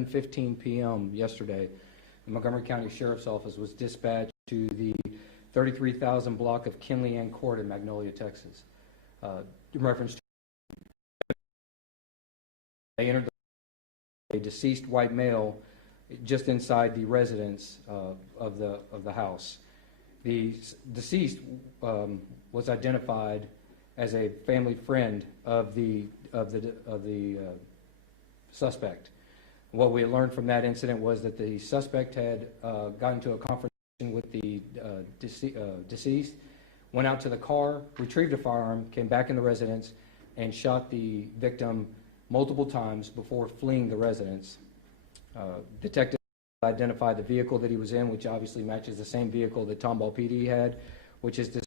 7:15 p.m. yesterday, the Montgomery County Sheriff's Office was dispatched to the 33,000 block of Kinley Ann Court in Magnolia, Texas. In reference to they entered a deceased white male just inside the residence of the house. The deceased was identified as a family friend of the suspect. What we learned from that incident was that the suspect had gotten into a confrontation with the deceased, went out to the car, retrieved a firearm, came back in the residence, and shot the victim multiple times before fleeing the residence. Detectives identified the vehicle that he was in, which obviously matches the same vehicle that Tomball PD had, which is this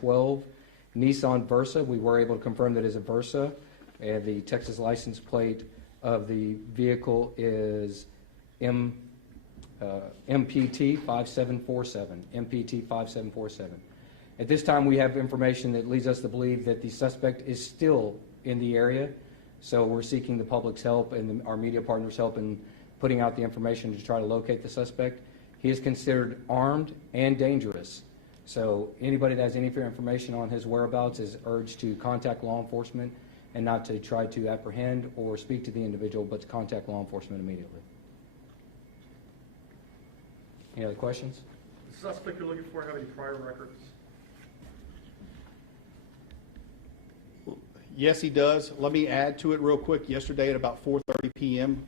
12 Nissan Versa. We were able to confirm that it is a Versa, and the Texas license plate of the vehicle is MPT 5747. MPT 5747. At this time, we have information that leads us to believe that the suspect is still in the area, so we're seeking the public's help and our media partners' help in putting out the information to try to locate the suspect. He is considered armed and dangerous, so anybody that has any information on his whereabouts is urged to contact law enforcement and not to try to apprehend or speak to the individual, but to contact law enforcement immediately. Any other questions? The suspect you're looking for have any prior records? Yes, he does. Let me add to it real quick. Yesterday at about 4:30 p.m.,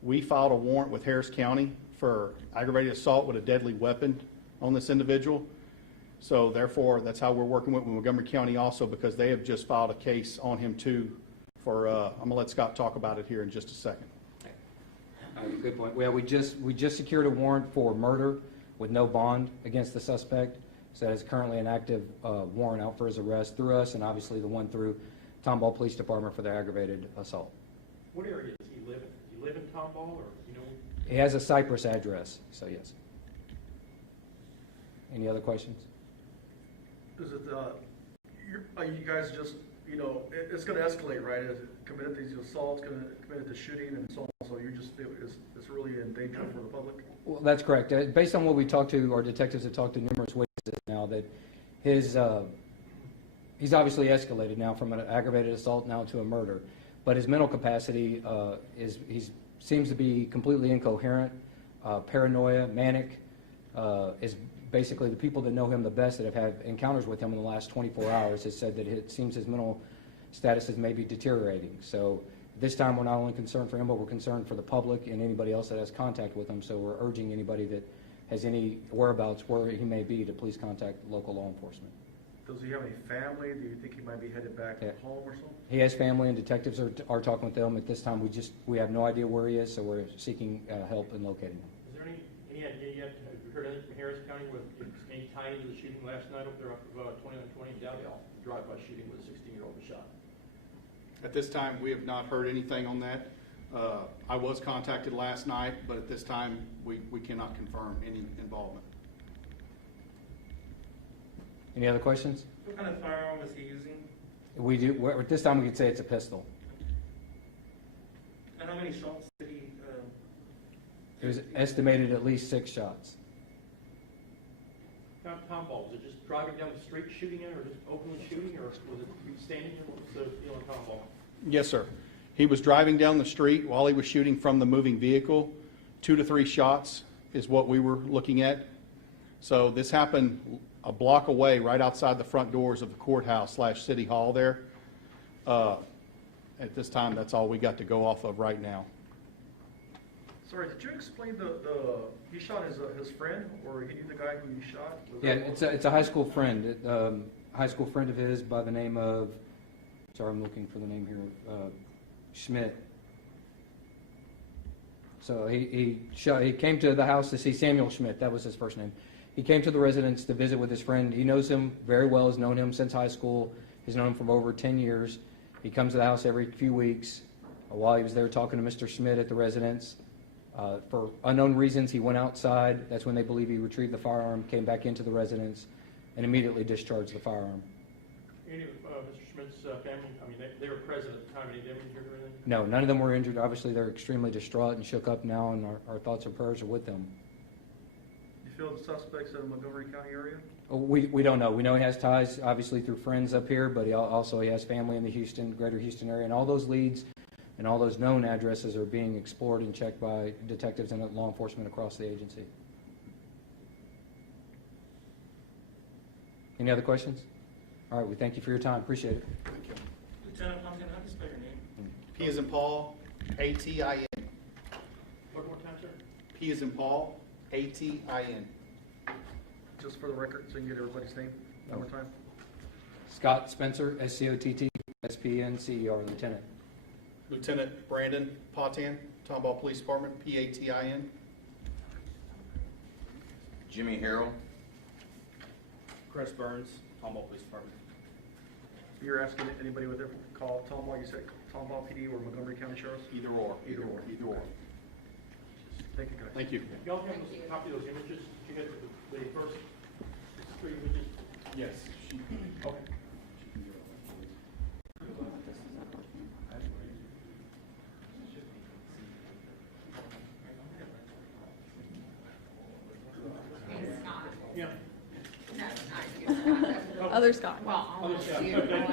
we filed a warrant with Harris County for aggravated assault with a deadly weapon on this individual. So therefore, that's how we're working with Montgomery County also, because they have just filed a case on him too for, I'm gonna let Scott talk about it here in just a second. Good point. Well, we just secured a warrant for murder with no bond against the suspect. So that is currently an active warrant out for his arrest through us, and obviously the one through Tomball Police Department for the aggravated assault. What area does he live in? Does he live in Tomball, or you know? He has a Cypress address, so yes. Any other questions? Is it, you guys just, you know, it's going to escalate, right? As it committed these assaults, committed the shooting and so on, so you just feel it's really in danger for the public? Well, that's correct. Based on what we talked to, our detectives have talked to numerous witnesses now that his, he's obviously escalated now from an aggravated assault now to a murder, but his mental capacity he seems to be completely incoherent, paranoia, manic, is basically the people that know him the best that have had encounters with him in the last 24 hours has said that it seems his mental status is maybe deteriorating. So this time we're not only concerned for him, but we're concerned for the public and anybody else that has contact with him. So we're urging anybody that has any whereabouts where he may be to please contact local law enforcement. Does he have any family? Do you think he might be headed back home or something? He has family, and detectives are talking with them. At this time, we have no idea where he is, so we're seeking help in locating him. Is there any idea yet? Have you heard anything from Harris County with any tie into the shooting last night up there off of 2920 Dowdell? Drive-by shooting with a 16-year-old shot. At this time, we have not heard anything on that. I was contacted last night, but at this time, we cannot confirm any involvement. Any other questions? What kind of firearm was he using? We do. At this time, we could say it's a pistol. And how many shots did he? It was estimated at least 6 shots. Tomball, was it just driving down the street shooting it, or just openly shooting, or was it standing there? What was the deal on Tomball? Yes, sir. He was driving down the street while he was shooting from the moving vehicle. 2 to 3 shots is what we were looking at. So this happened a block away, right outside the front doors of the courthouse / city hall there. At this time, that's all we got to go off of right now. Sorry, did you explain he shot his friend, or he knew the guy who he shot? It's a high school friend, high school friend of his by the name of, sorry, I'm looking for the name here, Schmidt. So he came to the house to see Samuel Schmidt. That was his first name. He came to the residence to visit with his friend. He knows him very well, has known him since high school. He's known him for over 10 years. He comes to the house every few weeks. While he was there talking to Mr. Schmidt at the residence, for unknown reasons, he went outside. That's when they believe he retrieved the firearm, came back into the residence, and immediately discharged the firearm. Any of Mr. Schmidt's family, I mean, they were present at the time, any damage or anything? No, none of them were injured. Obviously, they're extremely distraught and shook up now, and our thoughts and prayers are with them. You feel the suspects in the Montgomery County area? We don't know. We know he has ties, obviously, through friends up here, but he has family in the greater Houston area, and all those leads and all those known addresses are being explored and checked by detectives and law enforcement across the agency. Any other questions? All right, we thank you for your time. Appreciate it. Lieutenant Pumpkin, how do you spell your name? P as in Paul, A-T-I-N. One more time, sir? P as in Paul, A-T-I-N. Just for the record, so you can get everybody's name one more time. Scott Spencer, S-C-O-T-T-S-P-N-C-E-R, Lieutenant. Lieutenant Brandon Potan, Tomball Police Department, P-A-T-I-N. Jimmy Harrell. Chris Burns, Tomball Police Department. You're asking anybody with a call, Tomball, you said Tomball PD or Montgomery County Sheriff's? Either or. Either or. Either or. Thank you, guys. Thank you. Y'all have a copy of those images? Did you get the first three images? Yes. Okay. Yeah. Other Scott. Well, Other almost Scott, you. okay.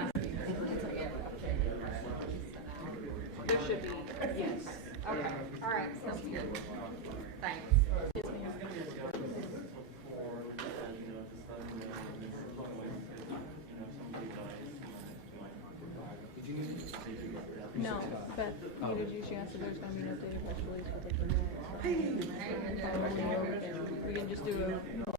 There should be, yes. Okay, all right, sounds good. Thanks. No, Beth needed you. She asked if there's gonna be an updated press release with the. We can just do a